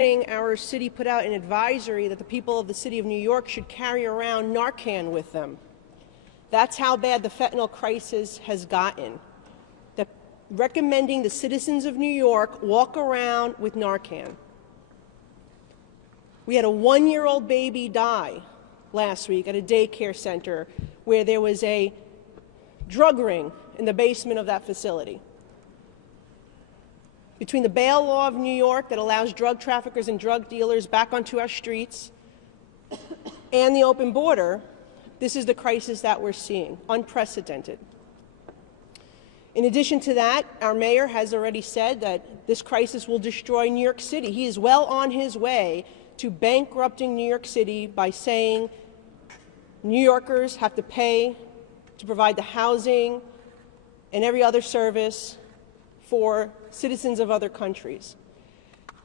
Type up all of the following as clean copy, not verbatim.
Our city put out an advisory that the people of the city of New York should carry around Narcan with them. That's how bad the fentanyl crisis has gotten. Recommending the citizens of New York walk around with Narcan. We had a 1-year-old baby die last week at a daycare center where there was a drug ring in the basement of that facility. Between the bail law of New York that allows drug traffickers and drug dealers back onto our streets and the open border, this is the crisis that we're seeing, unprecedented. In addition to that, our mayor has already said that this crisis will destroy New York City. He is well on his way to bankrupting New York City by saying New Yorkers have to pay to provide the housing and every other service for citizens of other countries.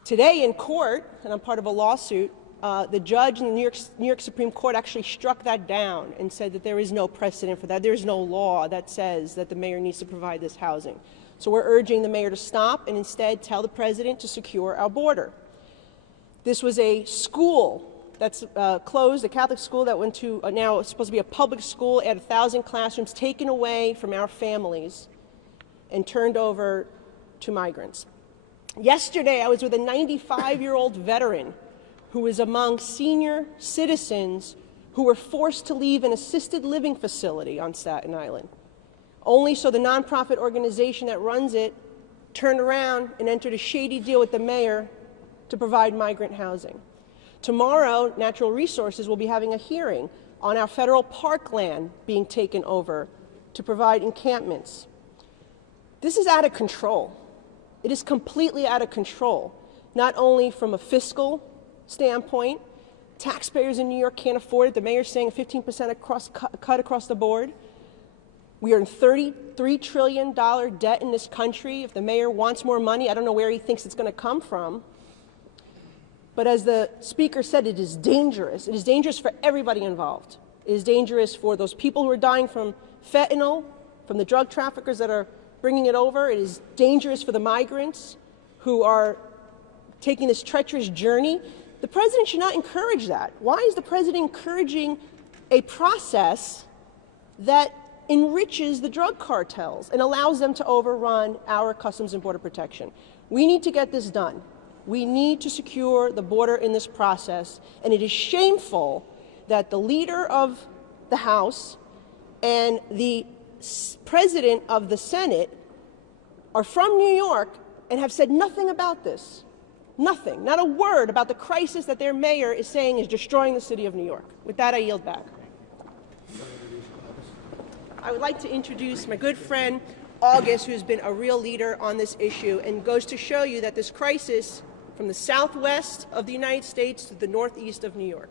Today in court, and I'm part of a lawsuit, the judge in the New York Supreme Court actually struck that down and said that there is no precedent for that. There is no law that says that the mayor needs to provide this housing. So we're urging the mayor to stop and instead tell the president to secure our border. This was a school that's closed, a Catholic school that went to now it's supposed to be a public school, at 1,000 classrooms taken away from our families and turned over to migrants. Yesterday, I was with a 95-year-old veteran who was among senior citizens who were forced to leave an assisted living facility on Staten Island, only so the nonprofit organization that runs it turned around and entered a shady deal with the mayor to provide migrant housing. Tomorrow, Natural Resources will be having a hearing on our federal parkland being taken over to provide encampments. This is out of control. It is completely out of control, not only from a fiscal standpoint. Taxpayers in New York can't afford it. The mayor's saying a 15% cut across the board. We are in $33 trillion debt in this country. If the mayor wants more money, I don't know where he thinks it's going to come from. But as the speaker said, it is dangerous. It is dangerous for everybody involved. It is dangerous for those people who are dying from fentanyl, from the drug traffickers that are bringing it over. It is dangerous for the migrants who are taking this treacherous journey. The president should not encourage that. Why is the president encouraging a process that enriches the drug cartels and allows them to overrun our Customs and Border Protection? We need to get this done. We need to secure the border in this process, and it is shameful that the leader of the House and the president of the Senate are from New York and have said nothing about this. Nothing, not a word about the crisis that their mayor is saying is destroying the city of New York. With that, I yield back. I would like to introduce my good friend, August, who's been a real leader on this issue and goes to show you that this crisis from the southwest of the United States to the northeast of New York.